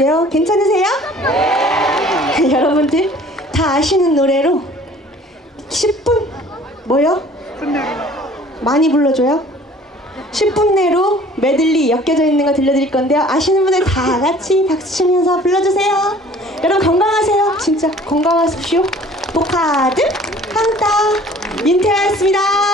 건데요. 괜찮으세요? 네. 여러분들 다 아시는 노래로 10분 뭐요? 많이 불러줘요? 10분 내로 메들리 엮여져 있는 거 들려드릴 건데요. 아시는 분들 다 같이 박수 치면서 불러주세요. 여러분 건강하세요. 진짜 건강하십시오. 보카드 한따 민태였습니다.